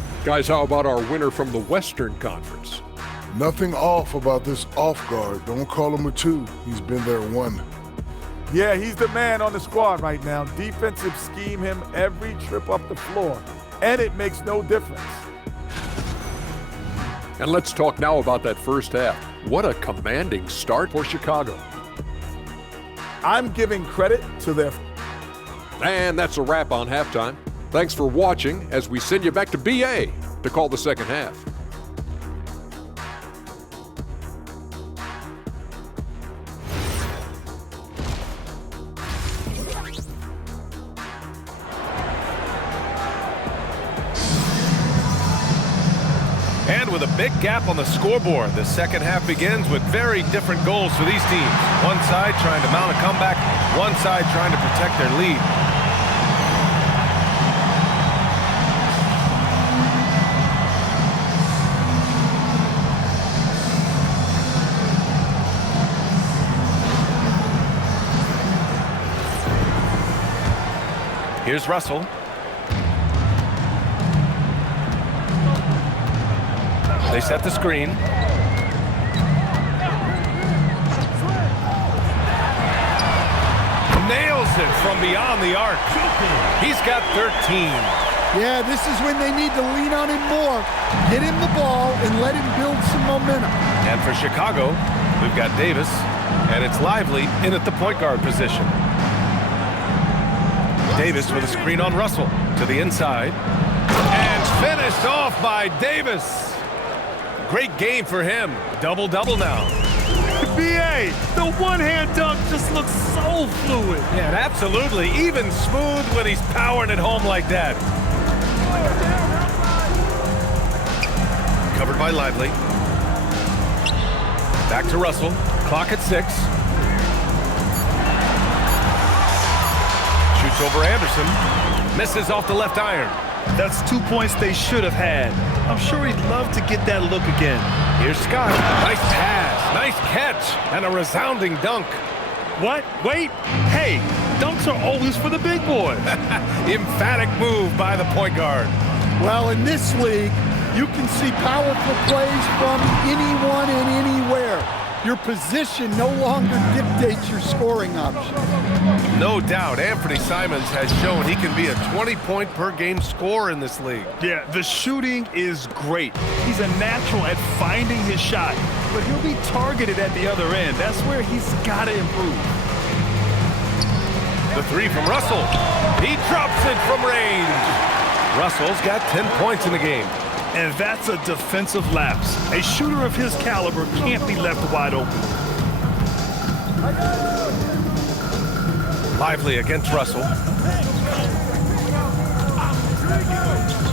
Tucker. Guys, how about our winner from the Western Conference? Nothing off about this off guard. Don't call him a 2. He's been there 1. Yeah, he's the man on the squad right now. Defensive scheme him every trip up the floor, and it makes no difference. And let's talk now about that first half. What a commanding start for Chicago. I'm giving credit to their... And that's a wrap on halftime. Thanks for watching as we send you back to BA to call the second half. And with a big gap on the scoreboard, the second half begins with very different goals for these teams. One side trying to mount a comeback, one side trying to protect their lead. Here's Russell. They set the screen. Nails it from beyond the arc. He's got 13. Yeah, this is when they need to lean on him more. Get him the ball and let him build some momentum. And for Chicago, we've got Davis, and it's Lively in at the point guard position. Davis with a screen on Russell to the inside. And finished off by Davis. Great game for him. Double-double now. BA, the one-hand dunk just looks so fluid. Yeah, absolutely. Even smooth when he's powering it home like that. Covered by Lively. Back to Russell. Clock at 6. Shoots over Anderson. Misses off the left iron. That's 2 points they should have had. I'm sure he'd love to get that look again. Here's Scott. Nice pass, nice catch, and a resounding dunk. What? Wait. Hey, dunks are always for the big boys. Emphatic move by the point guard. Well, in this league, you can see powerful plays from anyone and anywhere. Your position no longer dictates your scoring options. No doubt, Anthony Simons has shown he can be a 20-point-per-game scorer in this league. Yeah, the shooting is great. He's a natural at finding his shot, but he'll be targeted at the other end. That's where he's got to improve. The three from Russell. He drops it from range. Russell's got 10 points in the game. And that's a defensive lapse. A shooter of his caliber can't be left wide open. Lively against Russell.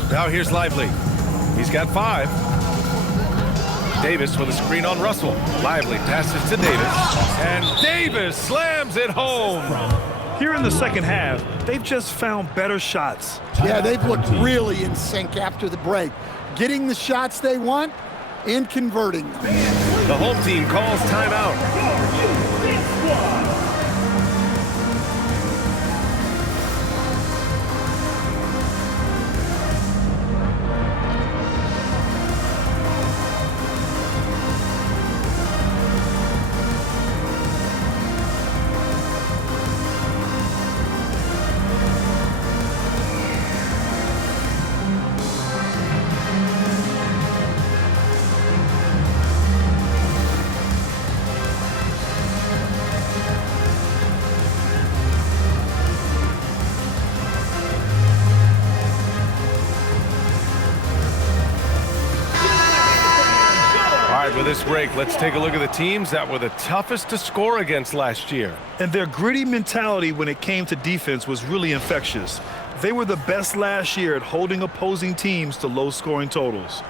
Now here's Lively. He's got 5. Davis with a screen on Russell. Lively passes to Davis. And Davis slams it home. Here in the second half, they've just found better shots. Yeah, they've looked really in sync after the break. Getting the shots they want and converting them. The home team calls timeout. With this break, let's take a look at the teams that were the toughest to score against last year. And their gritty mentality when it came to defense was really infectious. They were the best last year at holding opposing teams to low-scoring totals.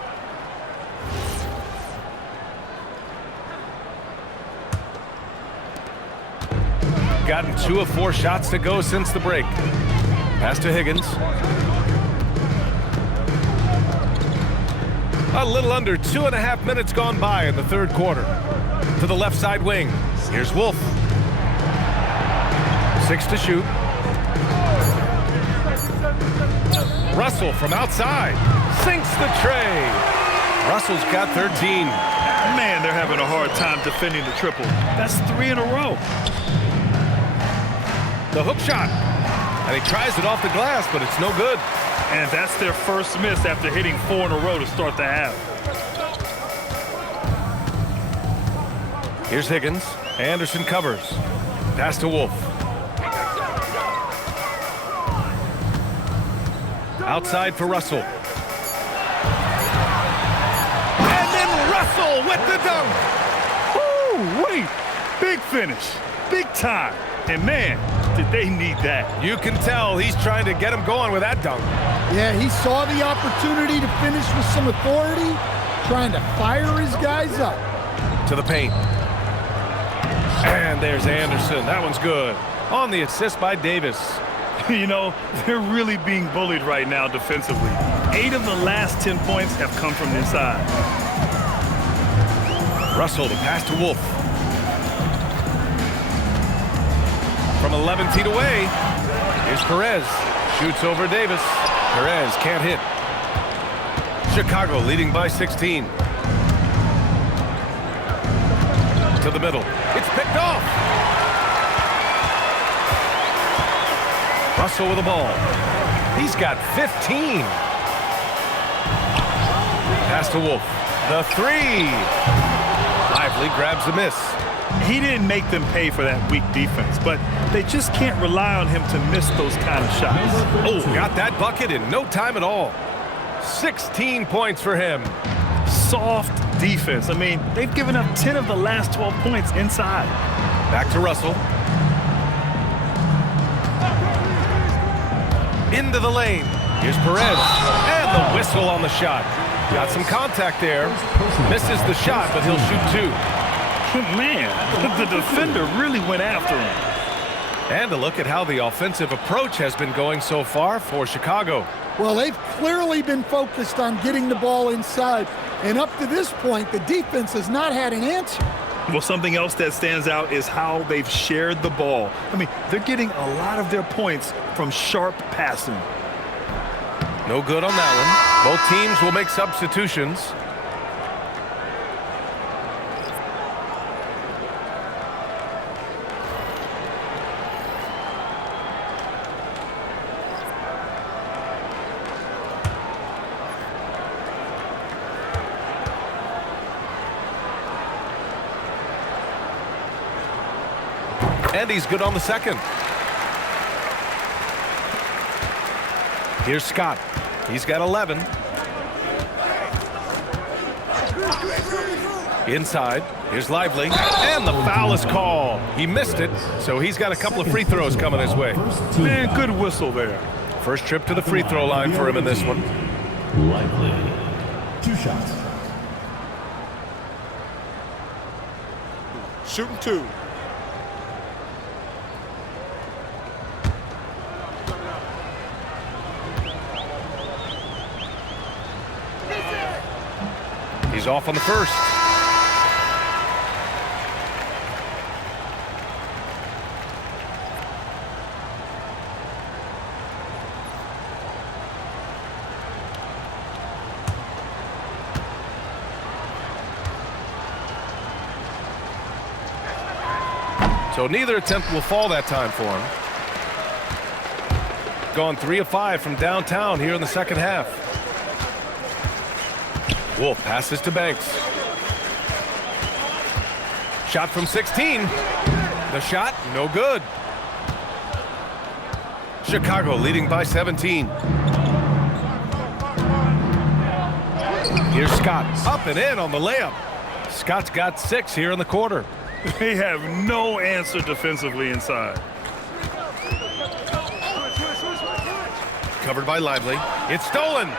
Gotten 2 of 4 shots to go since the break. Pass to Higgins. A little under 2.5 minutes gone by in the third quarter. To the left side wing. Here's Wolf. 6 to shoot. Russell from outside. Sinks the tray. Russell's got 13. Man, they're having a hard time defending the triple. That's 3 in a row. The hook shot. And he tries it off the glass, but it's no good. And that's their first miss after hitting 4 in a row to start the half. Here's Higgins. Anderson covers. Pass to Wolf. Outside for Russell. And then Russell with the dunk. Ooh, wait. Big finish. Big time. And man, did they need that. You can tell he's trying to get him going with that dunk. Yeah, he saw the opportunity to finish with some authority, trying to fire his guys up. To the paint. And there's Anderson. That one's good. On the assist by Davis. You know, they're really being bullied right now defensively. 8 of the last 10 points have come from their side. Russell to pass to Wolf. From 11 feet away, here's Perez. Shoots over Davis. Perez can't hit. Chicago leading by 16. To the middle. It's picked off. Russell with the ball. He's got 15. Pass to Wolf. The 3. Lively grabs the miss. He didn't make them pay for that weak defense, but they just can't rely on him to miss those kind of shots. Oh, got that bucket in no time at all. 16 points for him. Soft defense. I mean, they've given up 10 of the last 12 points inside. Back to Russell. Into the lane. Here's Perez. And the whistle on the shot. Got some contact there. Misses the shot, but he'll shoot 2. Man, the defender really went after him. And a look at how the offensive approach has been going so far for Chicago. Well, they've clearly been focused on getting the ball inside. And up to this point, the defense has not had an answer. Well, something else that stands out is how they've shared the ball. I mean, they're getting a lot of their points from sharp passing. No good on that one. Both teams will make substitutions. And he's good on the second. Here's Scott. He's got 11. Inside. Here's Lively. And the foul is called. He missed it, so he's got a couple of free throws coming his way. Man, good whistle there. First trip to the free throw line for him in this one. Lively. 2 shots. Shooting 2. He's off on the first. So neither attempt will fall that time for him. Gone 3 of 5 from downtown here in the second half. Wolf passes to Banks. Shot from 16. The shot, no good. Chicago leading by 17. Here's Scott, up and in on the layup. Scott's got 6 here in the quarter. They have no answer defensively inside. Covered by Lively. It's stolen.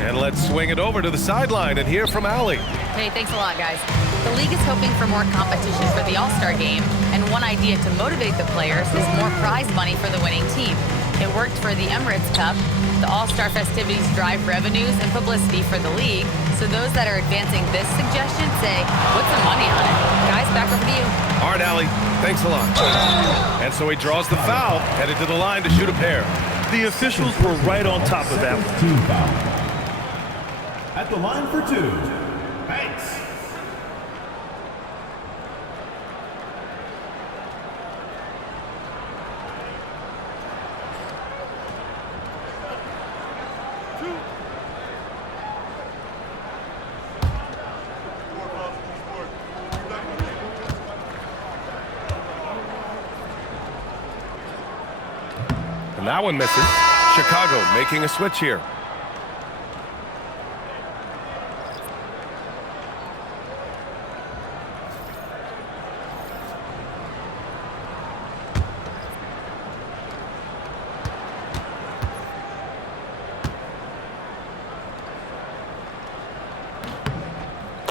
And let's swing it over to the sideline and hear from Allie. Hey, thanks a lot, guys. The league is hoping for more competition for the All-Star game, and one idea to motivate the players is more prize money for the winning team. It worked for the Emirates Cup. The All-Star festivities drive revenues and publicity for the league, so those that are advancing this suggestion say, put some money on it. Guys, back over to you. All right, Allie, thanks a lot. And so he draws the foul, headed to the line to shoot a pair. The officials were right on top of that one. Team foul. At the line for two, Banks. And that one misses. Chicago making a switch here.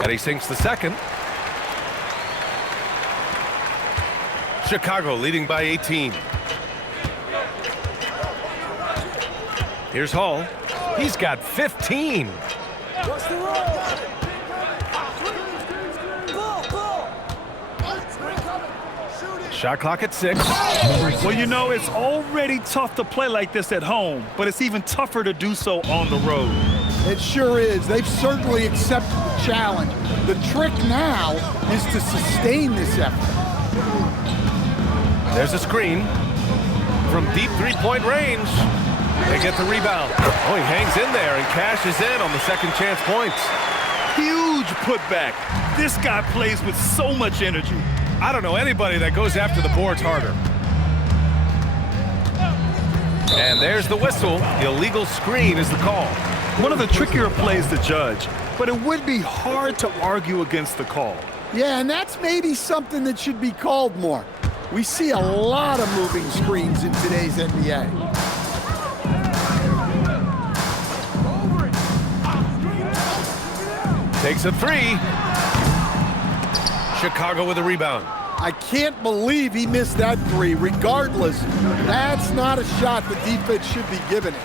And he sinks the second. Chicago leading by 18. Here's Hall. He's got 15. Shot clock at 6. Well, you know, it's already tough to play like this at home, but it's even tougher to do so on the road. It sure is. They've certainly accepted the challenge. The trick now is to sustain this effort. There's a screen from deep three-point range. They get the rebound. Oh, he hangs in there and cashes in on the second chance points. Huge putback. This guy plays with so much energy. I don't know anybody that goes after the boards harder. And there's the whistle. The illegal screen is the call. One of the trickier plays to judge, but it would be hard to argue against the call. Yeah, and that's maybe something that should be called more. We see a lot of moving screens in today's NBA. Takes a three. Chicago with a rebound. I can't believe he missed that three. Regardless, that's not a shot the defense should be giving it.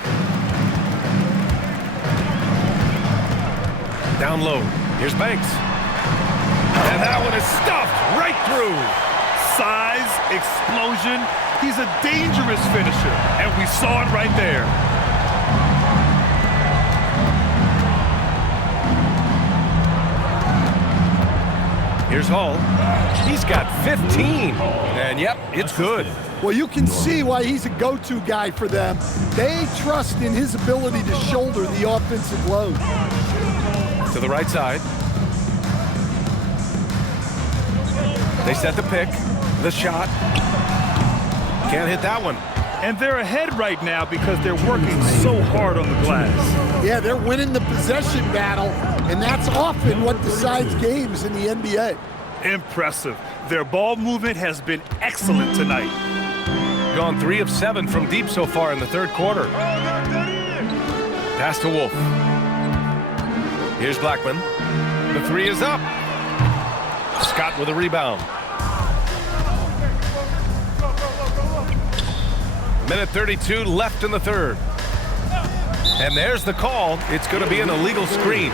Down low. Here's Banks. And that one is stuffed right through. Size, explosion. He's a dangerous finisher, and we saw it right there. Here's Hall. He's got 15. And yep, it's good. Well, you can see why he's a go-to guy for them. They trust in his ability to shoulder the offensive load. To the right side. They set the pick. The shot. Can't hit that one. And they're ahead right now because they're working so hard on the glass. Yeah, they're winning the possession battle, and that's often what decides games in the NBA. Impressive. Their ball movement has been excellent tonight. Gone 3 of 7 from deep so far in the third quarter. Pass to Wolf. Here's Blackman. The three is up. Scott with a rebound. Minute 32 left in the third. And there's the call. It's going to be an illegal screen.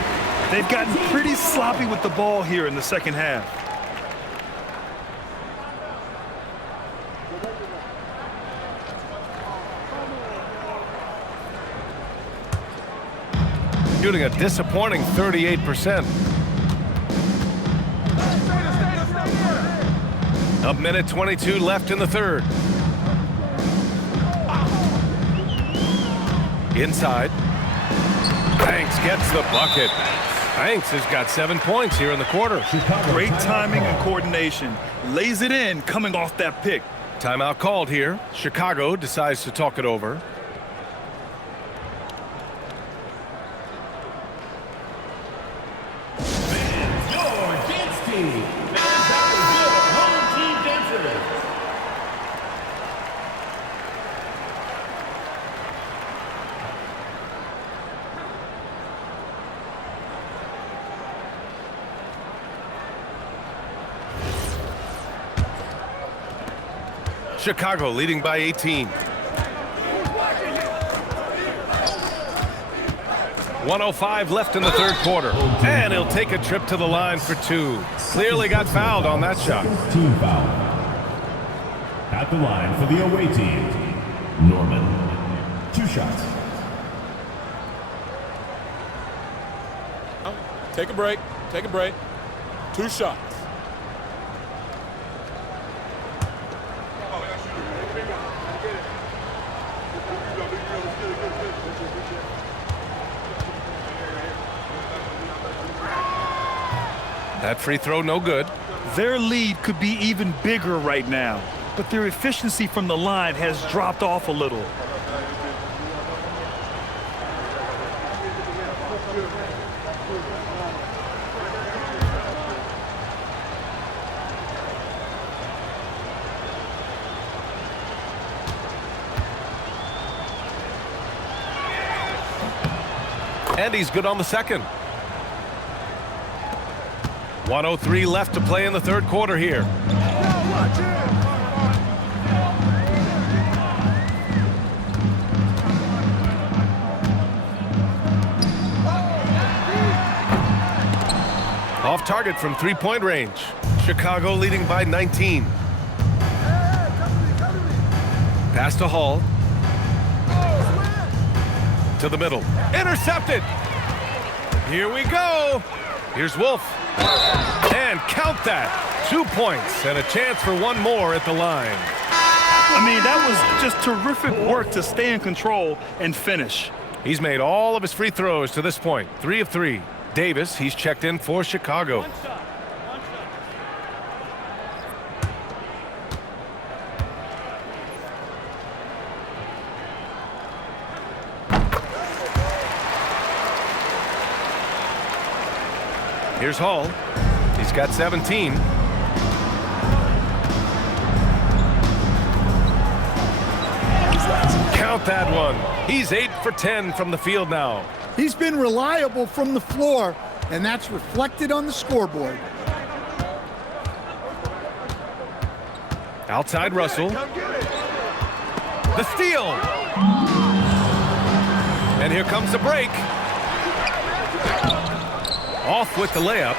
They've gotten pretty sloppy with the ball here in the second half. Shooting a disappointing 38%. A minute 22 left in the third. Inside. Banks gets the bucket. Banks has got 7 points here in the quarter. Great timing and coordination. Lays it in coming off that pick. Timeout called here. Chicago decides to talk it over. Chicago leading by 18. 1:05 left in the third quarter. And he'll take a trip to the line for two. Clearly got fouled on that shot. Team foul. At the line for the away team, Norman. 2 shots. Take a break. Take a break. 2 shots. That free throw no good. Their lead could be even bigger right now, but their efficiency from the line has dropped off a little. And he's good on the second. 1:03 left to play in the third quarter here. Off target from three-point range. Chicago leading by 19. Pass to Hall. To the middle. Intercepted. Here we go. Here's Wolf. And count that. 2 points and a chance for one more at the line. I mean, that was just terrific work to stay in control and finish. He's made all of his free throws to this point. 3 of 3. Davis, he's checked in for Chicago. Here's Hall. He's got 17. Count that one. He's 8 for 10 from the field now. He's been reliable from the floor, and that's reflected on the scoreboard. Outside Russell. The steal. And here comes the break. Off with the layup.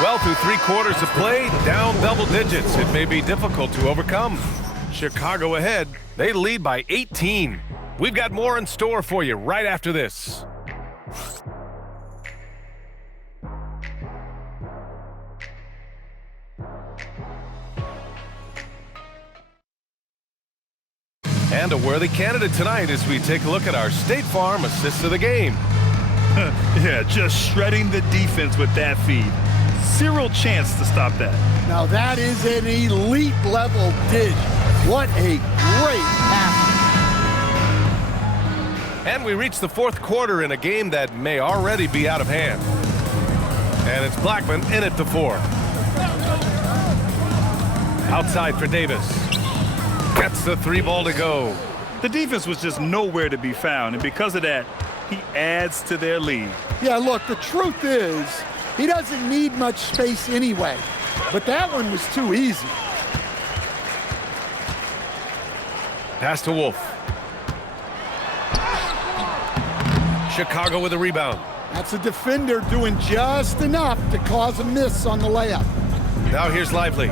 Well, through 3 quarters of play, down double digits. It may be difficult to overcome. Chicago ahead. They lead by 18. We've got more in store for you right after this. And a worthy candidate tonight as we take a look at our State Farm assist of the game. Yeah, just shredding the defense with that feed. Zero chance to stop that. Now that is an elite level dish. What a great pass. And we reach the fourth quarter in a game that may already be out of hand. And it's Blackman in at the 4. Outside for Davis. Gets the 3 ball to go. The defense was just nowhere to be found, and because of that, he adds to their lead. Yeah, look, the truth is, he doesn't need much space anyway. But that one was too easy. Pass to Wolf. Chicago with a rebound. That's a defender doing just enough to cause a miss on the layup. Now here's Lively.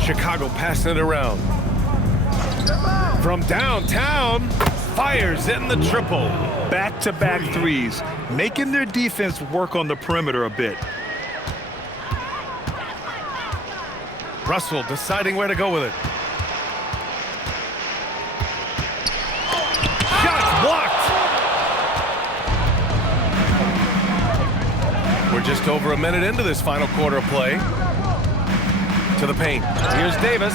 Chicago passing it around. From downtown, fires in the triple. Back-to-back threes, making their defense work on the perimeter a bit. Russell deciding where to go with it. Shots blocked. We're just over a minute into this final quarter of play. To the paint. Here's Davis.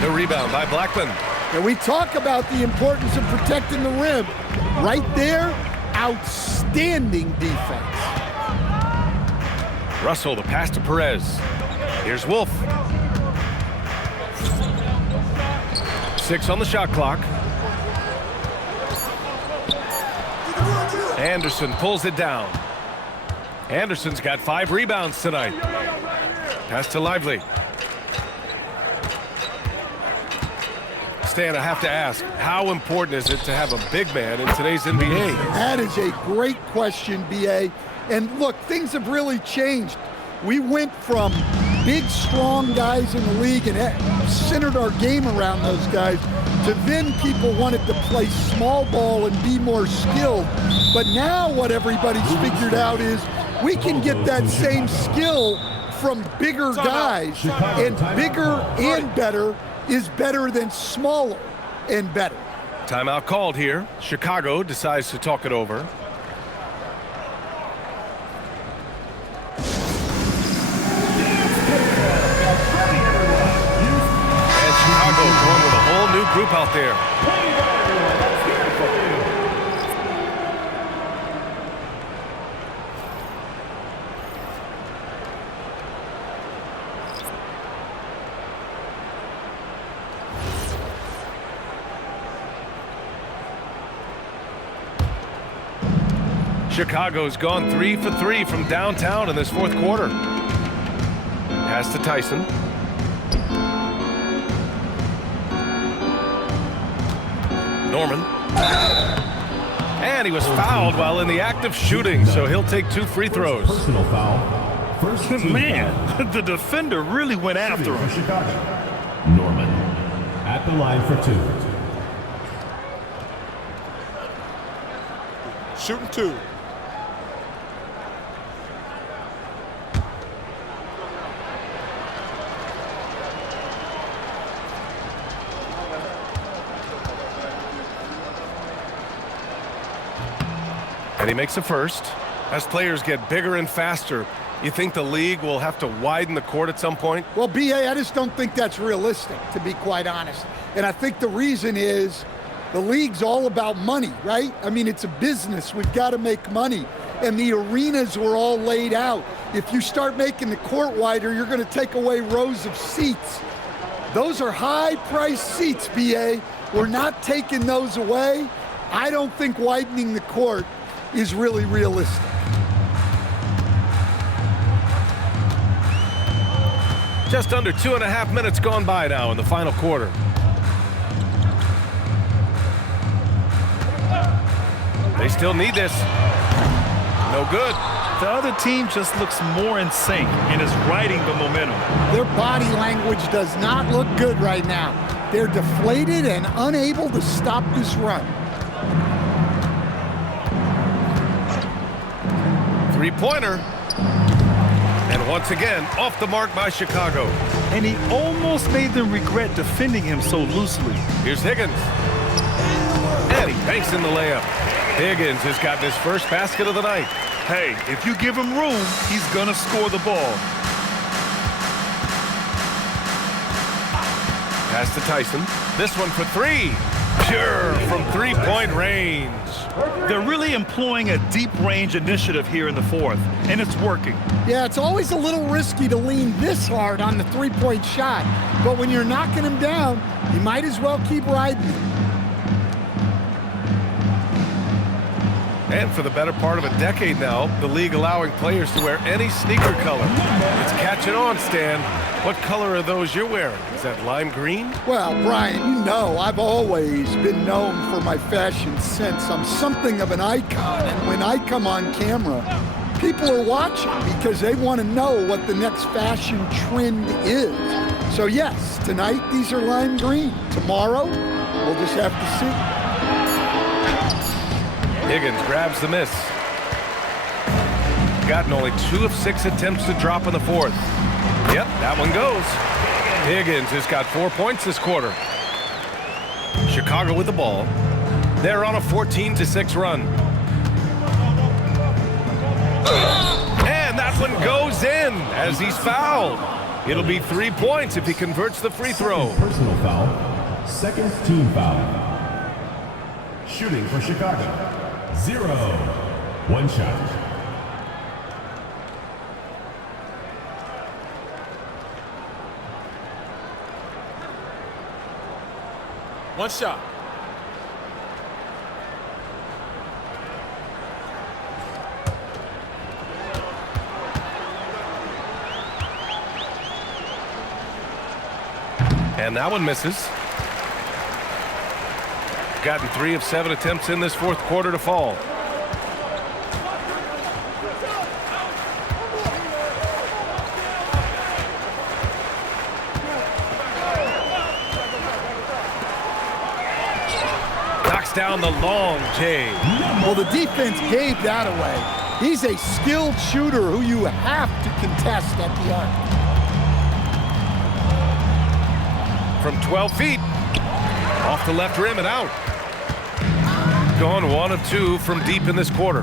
The rebound by Blackman. And we talk about the importance of protecting the rim. Right there, outstanding defense. Russell, the pass to Perez. Here's Wolf. 6 on the shot clock. Anderson pulls it down. Anderson's got 5 rebounds tonight. Pass to Lively. Stan, I have to ask, how important is it to have a big man in today's NBA? That is a great question, B.A. And look, things have really changed. We went from big, strong guys in the league and centered our game around those guys to then people wanted to play small ball and be more skilled. But now what everybody's figured out is we can get that same skill from bigger guys, and bigger and better is better than smaller and better. Timeout called here. Chicago decides to talk it over. And Chicago going with a whole new group out there. Chicago's gone 3 for 3 from downtown in this fourth quarter. Pass to Tyson. Norman. And he was fouled while in the act of shooting, so he'll take 2 free throws. Personal foul. First team Man, the defender really went after him. Chicago. Norman at the line for 2. Shooting 2. And he makes a first. As players get bigger and faster, you think the league will have to widen the court at some point? Well, B.A., I just don't think that's realistic, to be quite honest. And I think the reason is the league's all about money, right? I mean, it's a business. We've got to make money. And the arenas were all laid out. If you start making the court wider, you're going to take away rows of seats. Those are high-priced seats, B.A. We're not taking those away. I don't think widening the court is really realistic. Just under 2.5 minutes gone by now in the final quarter. They still need this. No good. The other team just looks more in sync and is riding the momentum. Their body language does not look good right now. They're deflated and unable to stop this run. Three-pointer. And once again, off the mark by Chicago. And he almost made them regret defending him so loosely. Here's Higgins. And he banks in the layup. Higgins has gotten his first basket of the night. Hey, if you give him room, he's gonna score the ball. Pass to Tyson. This one for 3. Pure from three-point range. They're really employing a deep-range initiative here in the fourth, and it's working. Yeah, it's always a little risky to lean this hard on the three-point shot, but when you're knocking him down, you might as well keep riding him. And for the better part of a decade now, the league allowing players to wear any sneaker color. It's catching on, Stan. What color are those you're wearing? Is that lime green? Well, Brian, you know I've always been known for my fashion sense. I'm something of an icon, and when I come on camera, people are watching because they want to know what the next fashion trend is. So yes, tonight these are lime green. Tomorrow, we'll just have to see. Higgins grabs the miss. Gotten only 2 of 6 attempts to drop in the fourth. Yep, that one goes. Higgins has got 4 points this quarter. Chicago with the ball. They're on a 14-6 run. And that one goes in as he's fouled. It'll be 3 points if he converts the free throw. Personal foul. Second team foul. Shooting for Chicago. 0. 1 shot. One shot. And that one misses. Gotten 3 of 7 attempts in this fourth quarter to fall. Knocks down the long J. Well, the defense gave that away. He's a skilled shooter who you have to contest at the arc. From 12 feet. Off the left rim and out. Gone 1 of 2 from deep in this quarter.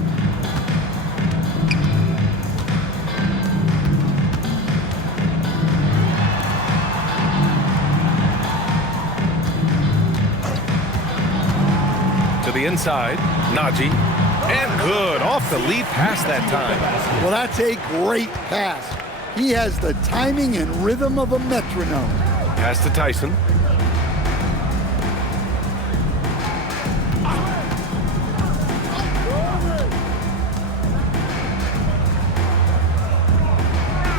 To the inside, Naji. And good, off the lead pass that time. Well, that's a great pass. He has the timing and rhythm of a metronome. Pass to Tyson.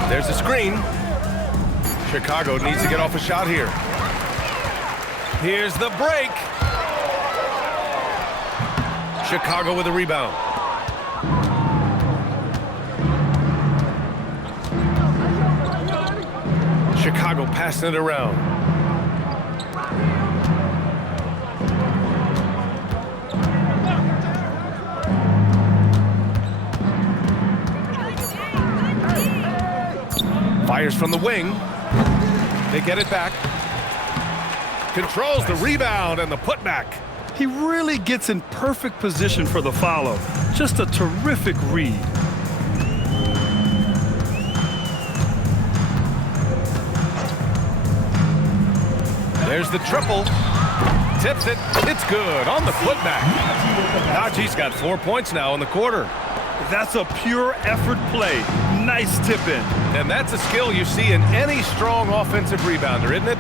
There's a screen. Chicago needs to get off a shot here. Here's the break. Chicago with a rebound. Chicago passing it around. Fires from the wing. They get it back. Controls the rebound and the putback. He really gets in perfect position for the follow. Just a terrific read. There's the triple. Tips it. It's good on the putback. Naji's got 4 points now in the quarter. That's a pure effort play. Nice tip in. And that's a skill you see in any strong offensive rebounder, isn't it?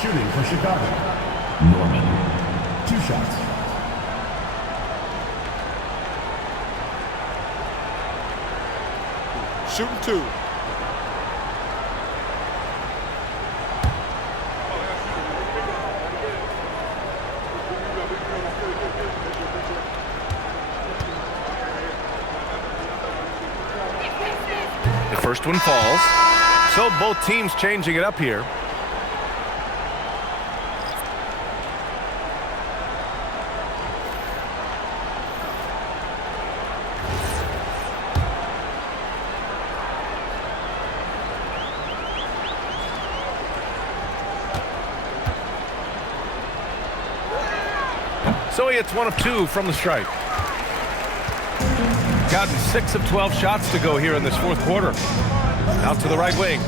Shooting for Chicago, Norman. 2 shots. Shooting 2. The first one falls. So both teams changing it up here. So he hits 1 of 2 from the stripe. Gotten 6 of 12 shots to go here in this fourth quarter. Out to the right wing.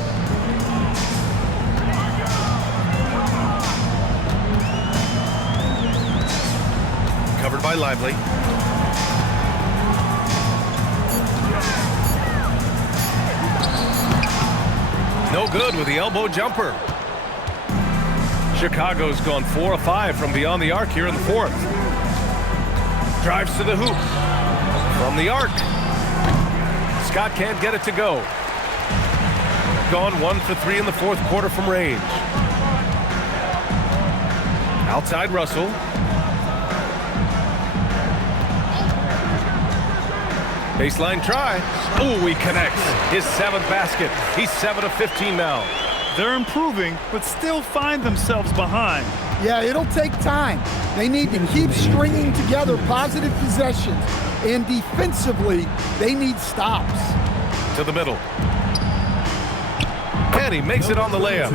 Covered by Lively. No good with the elbow jumper. Chicago's gone 4 of 5 from beyond the arc here in the fourth. Drives to the hoop. From the arc. Scott can't get it to go. Gone 1 for 3 in the fourth quarter from range. Outside Russell. Baseline try. Oh, he connects. His 7th basket. He's 7 of 15 now. They're improving, but still find themselves behind. Yeah, it'll take time. They need to keep stringing together positive possessions. And defensively, they need stops. To the middle. And he makes it on the layup.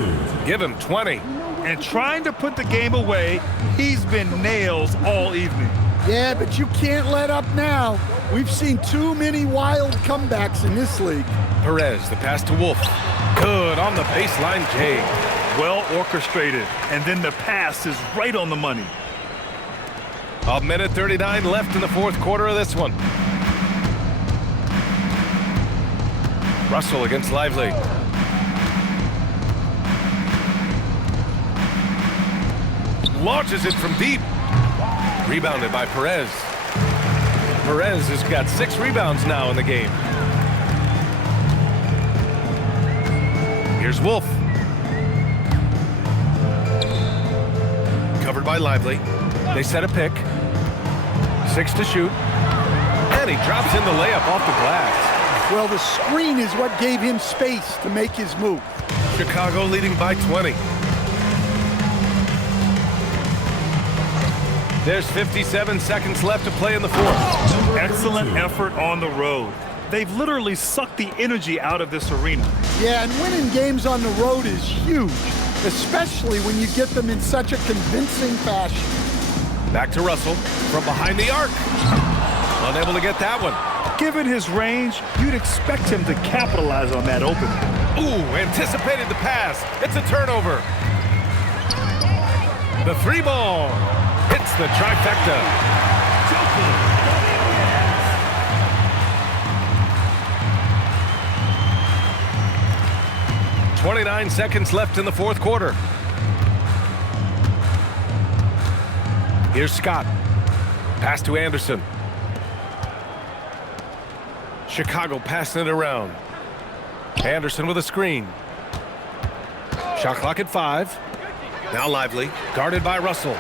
Give him 20. And trying to put the game away, he's been nails all evening. Yeah, but you can't let up now. We've seen too many wild comebacks in this league. Perez, the pass to Wolf. Good on the baseline, Jay. Well orchestrated, and then the pass is right on the money. 1:39 left in the fourth quarter of this one. Russell against Lively. launches it from deep. Rebounded by Perez. Perez has got 6 rebounds now in the game. Here's Wolf. Covered by Lively. They set a pick. 6 to shoot. And he drops in the layup off the glass. Well, the screen is what gave him space to make his move. Chicago leading by 20. There's 57 seconds left to play in the fourth. Excellent effort on the road. They've literally sucked the energy out of this arena. Yeah, and winning games on the road is huge, especially when you get them in such a convincing fashion. Back to Russell from behind the arc. Unable to get that one. Given his range, you'd expect him to capitalize on that opening. Ooh, anticipated the pass. It's a turnover. The 3 ball hits the trifecta. 29 seconds left in the fourth quarter. Here's Scott. Pass to Anderson. Chicago passing it around. Anderson with a screen. Shot clock at 5. Now Lively, guarded by Russell.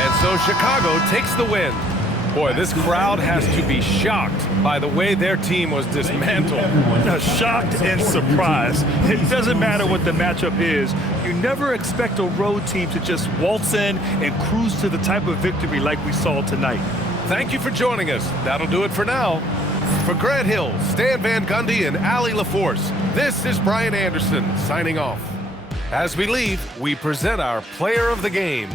And so Chicago takes the win. Boy, this crowd has to be shocked by the way their team was dismantled. Shocked and surprised. It doesn't matter what the matchup is. You never expect a road team to just waltz in and cruise to the type of victory like we saw tonight. Thank you for joining us. That'll do it for now. For Grant Hill, Stan Van Gundy, and Allie LaForce, this is Brian Anderson signing off. As we leave, we present our player of the game.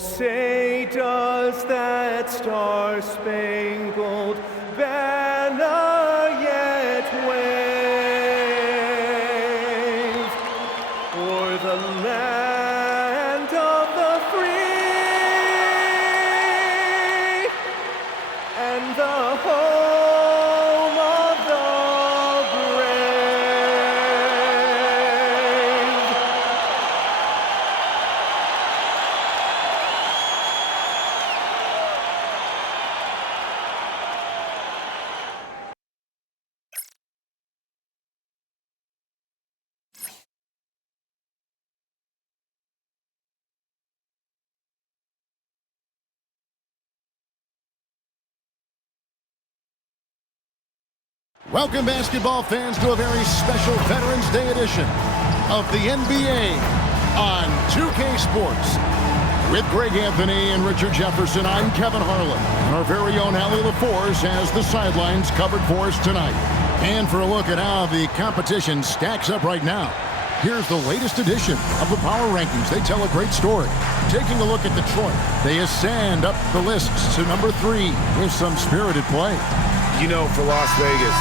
say does that star-spangled banner yet wave o'er the land of the free and the home of the brave. Welcome, basketball fans, to a very special Veterans Day edition of the NBA on 2K Sports. With Greg Anthony and Richard Jefferson, I'm Kevin Harlan. And our very own Allie LaForce has the sidelines covered for us tonight. And for a look at how the competition stacks up right now, here's the latest edition of the Power Rankings. They tell a great story. Taking a look at Detroit, they ascend up the list to number 3 with some spirited play. You know, for Las Vegas,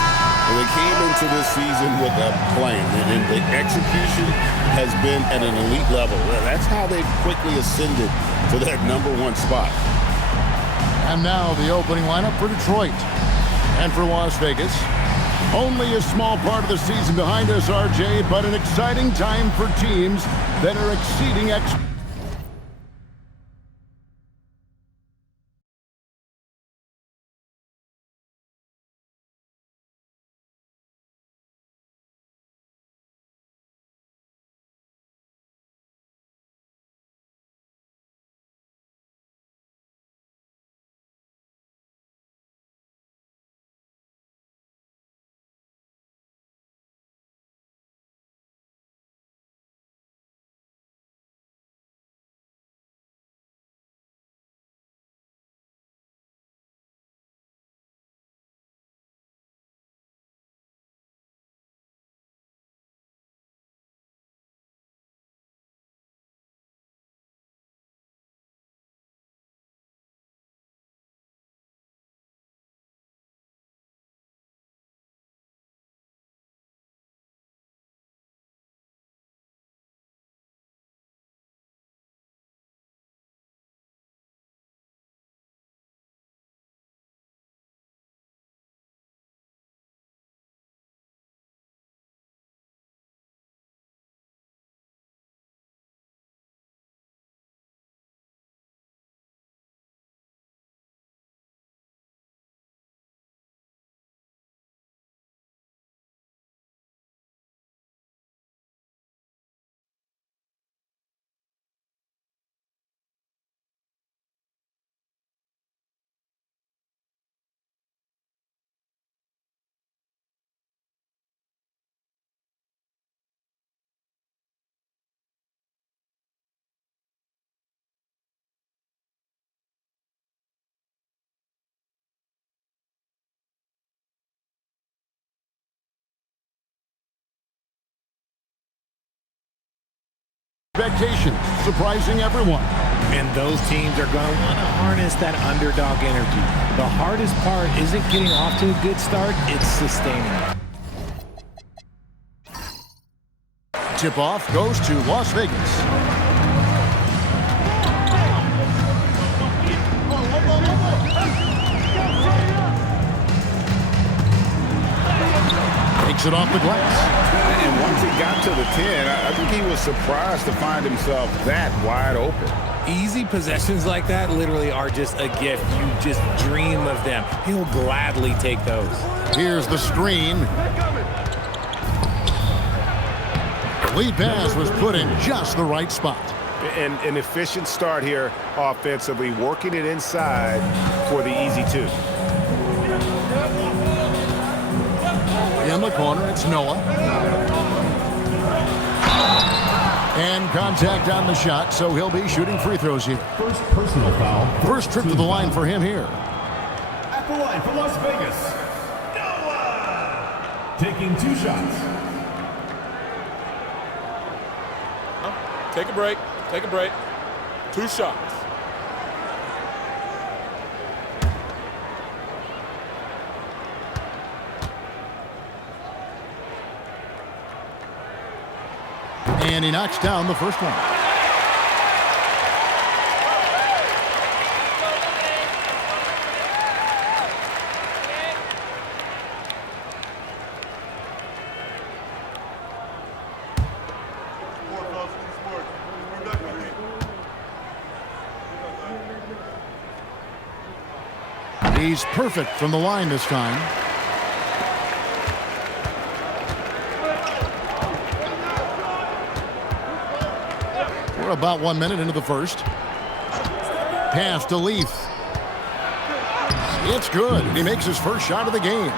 they came into this season with a plan, and the execution has been at an elite level. That's how they've quickly ascended to that #1 spot. And now the opening lineup for Detroit. And for Las Vegas, only a small part of the season behind us, RJ, but an exciting time for teams that are exceeding expectations. Surprising everyone. And those teams are going to want to harness that underdog energy. The hardest part isn't getting off to a good start, it's sustaining it. Tip-off goes to Las Vegas. Takes it off the glass. And once he got to the 10, I think he was surprised to find himself that wide open. Easy possessions like that literally are just a gift. You just dream of them. He'll gladly take those. Here's the screen. The lead pass was put in just the right spot. An efficient start here offensively, working it inside for the easy 2. In the corner, it's Noah. And contact on the shot, so he'll be shooting free throws here. First personal foul. First trip to the line for him here. At the line for Las Vegas, Noah! Taking 2 shots. Take a break. Take a break. 2 shots. And he knocks down the first one. He's perfect from the line this time. We're about 1 minute into the first. Pass to Leaf. It's good. He makes his first shot of the game.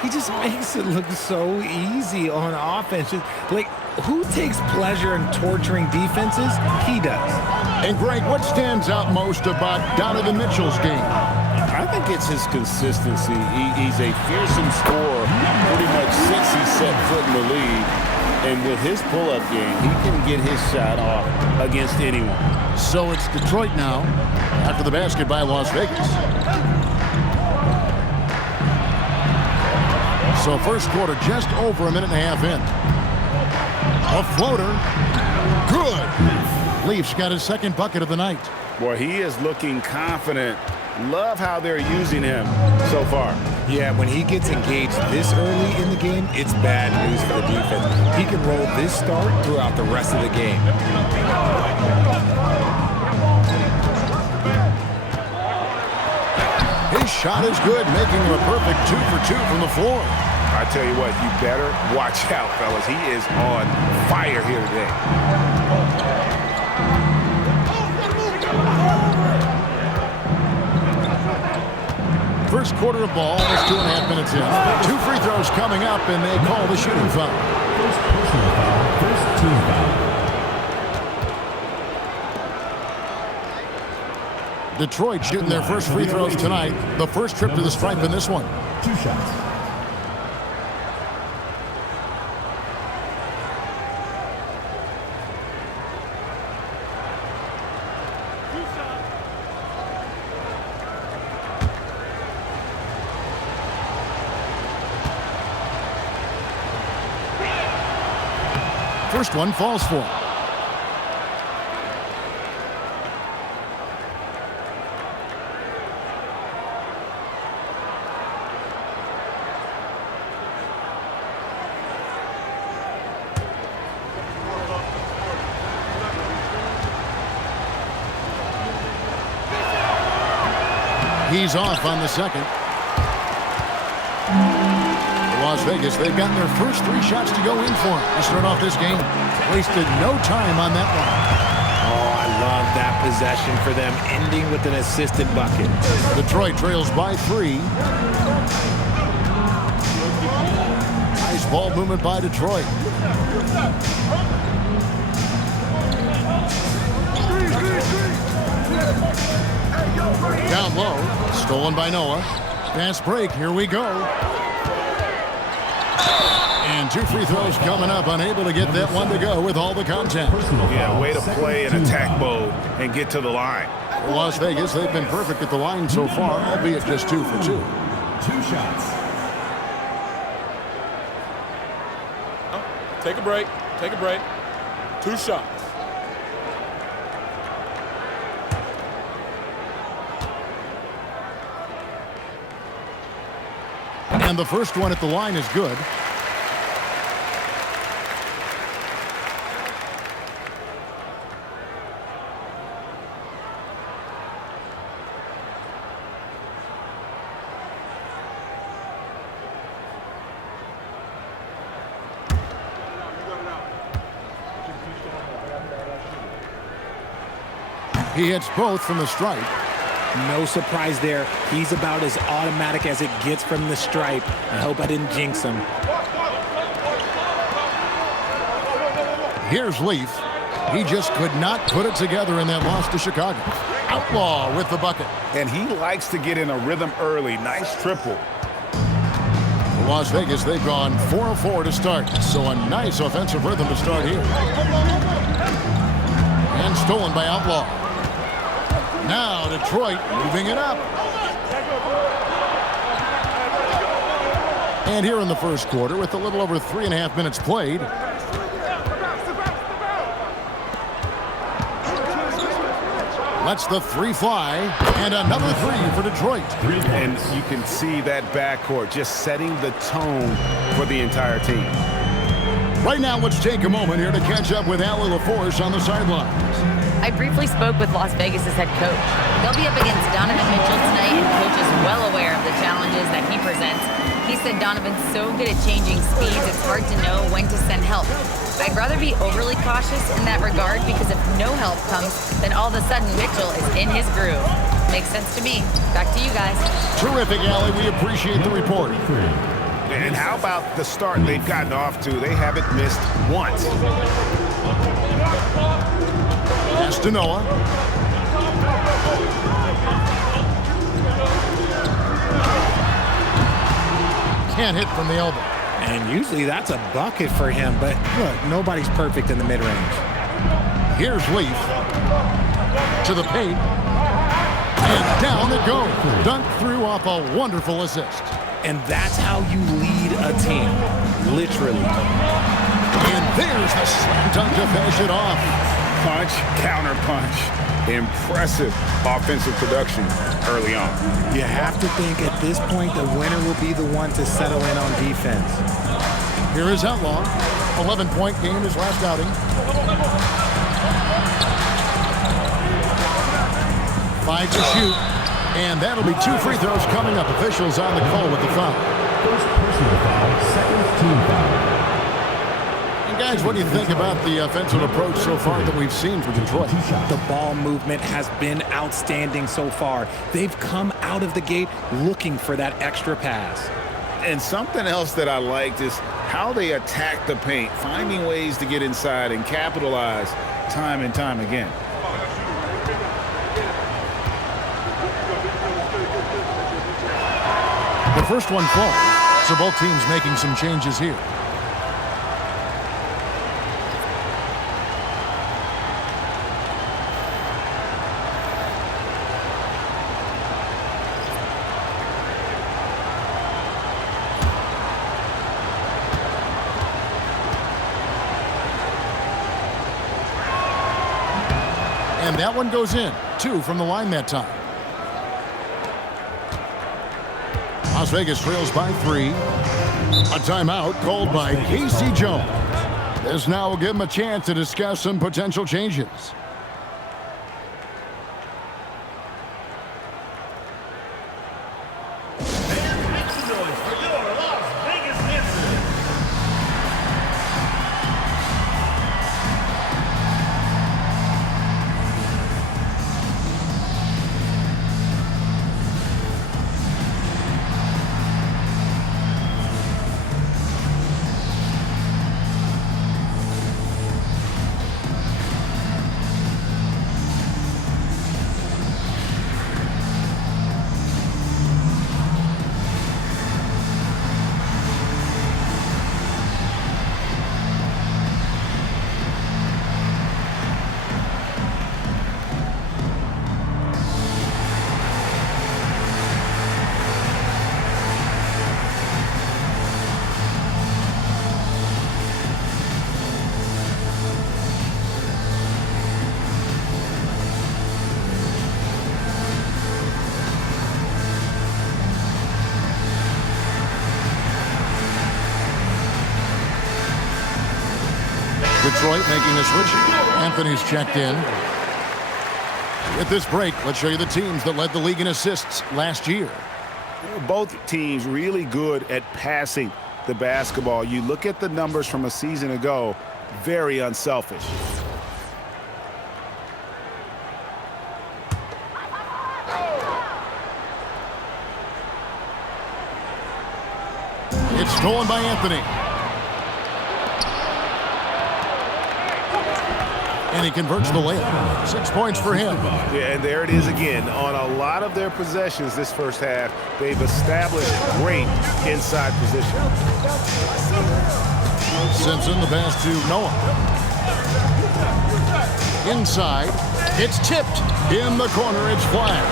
He just makes it look so easy on offense. Like, who takes pleasure in torturing defenses? He does. And Greg, what stands out most about Donovan Mitchell's game? I think it's his consistency. He's a fearsome scorer pretty much since he set foot in the league. And with his pull-up game, he can get his shot off against anyone. So it's Detroit now after the basket by Las Vegas. So first quarter just over a minute and a half in. A floater. Good. Leafs got his second bucket of the night. Boy, he is looking confident. Love how they're using him so far. Yeah, when he gets engaged this early in the game, it's bad news for the defense. He can roll this start throughout the rest of the game. His shot is good, making him a perfect 2 for 2 from the floor. I tell you what, you better watch out, fellas. He is on fire here today. First quarter of ball is 2.5 minutes in. 2 free throws coming up, and they call the shooting foul. First personal foul. First team foul. Detroit shooting their first free throws tonight. The first trip to the stripe in this one. 2 shots. First one falls for him. He's off on the second. Las Vegas, they've gotten their first 3 shots to go in for him to start off this game. Wasted no time on that one. Oh, I love that possession for them, ending with an assisted bucket. Detroit trails by 3. Nice ball movement by Detroit. Down low, stolen by Noah. Fast break, here we go. And 2 free throws coming up, unable to get that one to go with all the contact. Yeah, way to play in attack mode and get to the line. For Las Vegas, they've been perfect at the line so far, albeit just 2 for 2. 2 shots. Take a break. Take a break. 2 shots. And the first one at the line is good. He hits both from the stripe. No surprise there. He's about as automatic as it gets from the stripe. I hope I didn't jinx him. Here's Leaf. He just could not put it together in that loss to Chicago. Outlaw with the bucket. And he likes to get in a rhythm early. Nice triple. Las Vegas, they've gone 4 of 4 to start. So a nice offensive rhythm to start here. And stolen by Outlaw. Now Detroit moving it up. And here in the first quarter with a little over 3.5 minutes played. Lets the three fly, and another three for Detroit. And you can see that backcourt just setting the tone for the entire team. Right now, let's take a moment here to catch up with Allie LaForce on the sidelines. I briefly spoke with Las Vegas' head coach. They'll be up against Donovan Mitchell tonight, and coach is well aware of the challenges that he presents. He said Donovan's so good at changing speeds, it's hard to know when to send help. I'd rather be overly cautious in that regard because if no help comes, then all of a sudden Mitchell is in his groove. Makes sense to me. Back to you guys. Terrific, Allie. We appreciate the report. And how about the start they've gotten off to? They haven't missed once. Pass to Noah. Can't hit from the elbow. And usually that's a bucket for him, but look, nobody's perfect in the mid-range. Here's Leaf. To the paint. And down it goes. Dunked through off a wonderful assist. And that's how you lead a team, literally. And there's the slam dunk to finish it off. Punch, counter punch. Impressive offensive production early on. You have to think at this point the winner will be the one to settle in on defense. Here is Outlaw. 11-point game his last outing. 5 to shoot. And that'll be 2 free throws coming up. Officials on the call with the foul. First personal foul, second team foul. And guys, what do you think about the offensive approach so far that we've seen for Detroit? The ball movement has been outstanding so far. They've come out of the gate looking for that extra pass. And something else that I liked is how they attack the paint, finding ways to get inside and capitalize time and time again. The first one falls, so both teams making some changes here. And that one goes in. 2 from the line that time. Las Vegas trails by 3. A timeout called by Casey Jones. This now will give him a chance to discuss some potential changes. Detroit making the switch. Anthony's checked in. With this break, let's show you the teams that led the league in assists last year. Both teams really good at passing the basketball. You look at the numbers from a season ago, very unselfish. It's stolen by Anthony. And he converts the layup. 6 points for him. Yeah, and there it is again. On a lot of their possessions this first half, they've established great inside position. Simpson, the pass to Noah. Inside. It's tipped. In the corner, it's flat.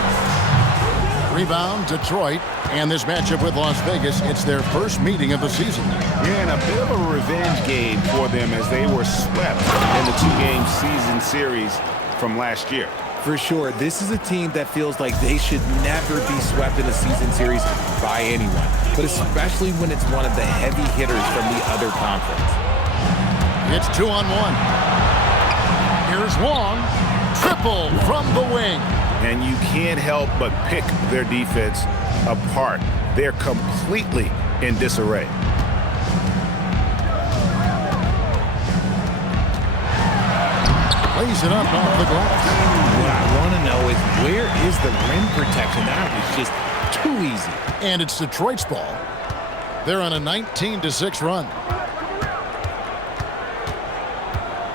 Rebound, Detroit. And this matchup with Las Vegas, it's their first meeting of the season. Yeah, and a bit of a revenge game for them as they were swept in the 2-game season series from last year. For sure, this is a team that feels like they should never be swept in a season series by anyone, but especially when it's one of the heavy hitters from the other conference. It's 2-on-1. Here's Wong. Triple from the wing. And you can't help but pick their defense apart. They're completely in disarray. Lays it up off the glass. What I want to know is, where is the rim protection? That was just too easy. And it's Detroit's ball. They're on a 19-6 run.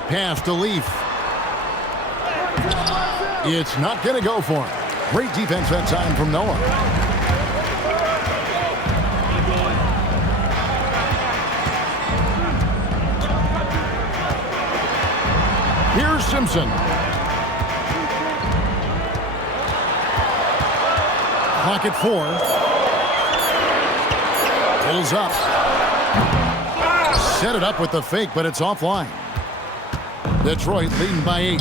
Pass to Leaf. It's not going to go for him. Great defense that time from Noah. Here's Simpson. Clock at 4. Pulls up. Set it up with the fake, but it's offline. Detroit leading by 8.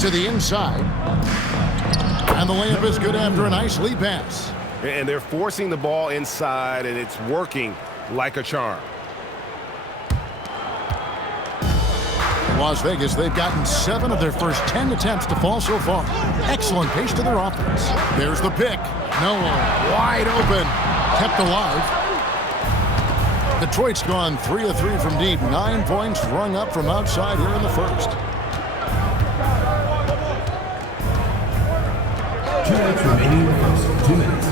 To the inside. And the layup is good after a nice lead pass. And they're forcing the ball inside, and it's working like a charm. Las Vegas, they've gotten 7 of their first 10 attempts to fall so far. Excellent pace to their offense. There's the pick. Noah wide open. Kept alive. Detroit's gone 3 of 3 from deep. 9 points rung up from outside here in the first. 2 minutes remaining in the first. 2 minutes.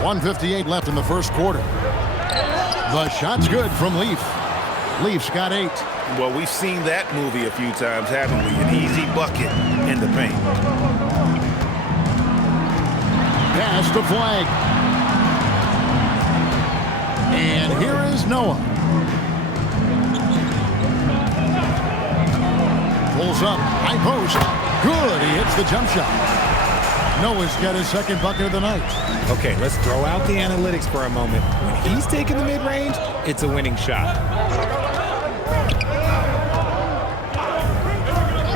1:58 left in the first quarter. The shot's good from Leaf. Leaf's got 8. Well, we've seen that movie a few times, haven't we? An easy bucket in the paint. Pass to Flag. And here is Noah. Pulls up, high post. Good, he hits the jump shot. Noah's got his second bucket of the night. Okay, let's throw out the analytics for a moment. When he's taking the mid-range, it's a winning shot.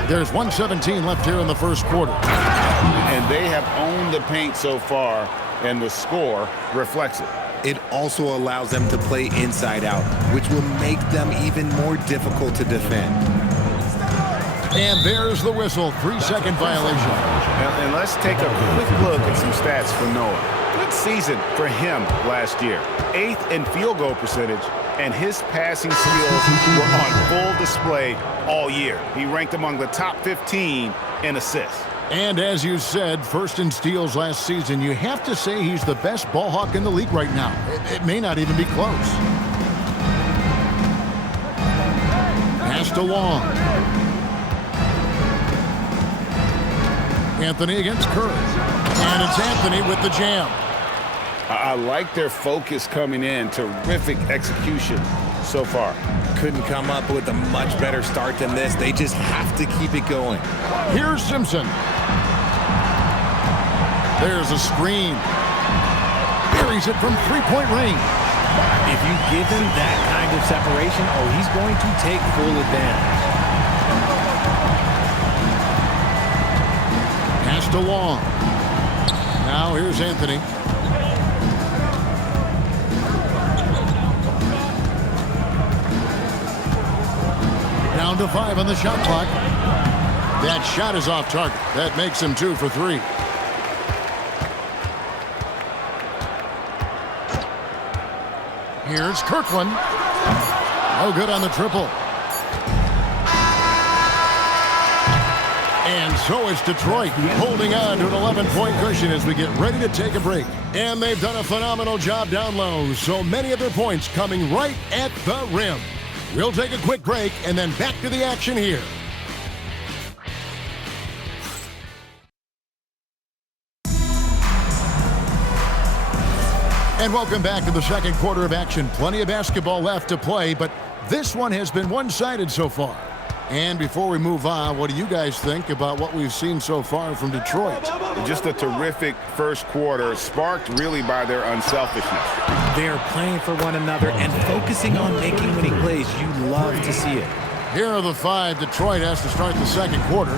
There's 1:17 left here in the first quarter. And they have owned the paint so far, and the score reflects it. It also allows them to play inside out, which will make them even more difficult to defend. And there's the whistle. 3-second violation. And let's take a quick look at some stats for Noah. Good season for him last year. 8th in field goal percentage, and his passing skills were on full display all year. He ranked among the top 15 in assists. And as you said, first in steals last season, you have to say he's the best ball hawk in the league right now. It may not even be close. Pass to Wong. Anthony against Curry. And it's Anthony with the jam. I like their focus coming in. Terrific execution so far. Couldn't come up with a much better start than this. They just have to keep it going. Here's Simpson. There's a screen. Buries it from three-point range. If you give him that kind of separation, he's going to take full advantage. Pass to Wong. Now here's Anthony. Down to 5 on the shot clock. That shot is off target. That makes him 2 for 3. Here's Kirkland. No good on the triple. And so is Detroit, holding on to an 11-point cushion as we get ready to take a break. And they've done a phenomenal job down low, so many of their points coming right at the rim. We'll take a quick break and then back to the action here. And welcome back to the second quarter of action. Plenty of basketball left to play, but this one has been one-sided so far. And before we move on, what do you guys think about what we've seen so far from Detroit? Just a terrific first quarter, sparked really by their unselfishness. They're playing for one another and focusing on making winning plays. You love to see it. Here are the 5 Detroit has to start the second quarter.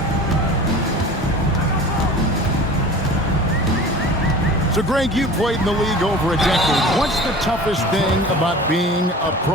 So, Greg, you played in the league over a decade. What's the toughest thing about being a pro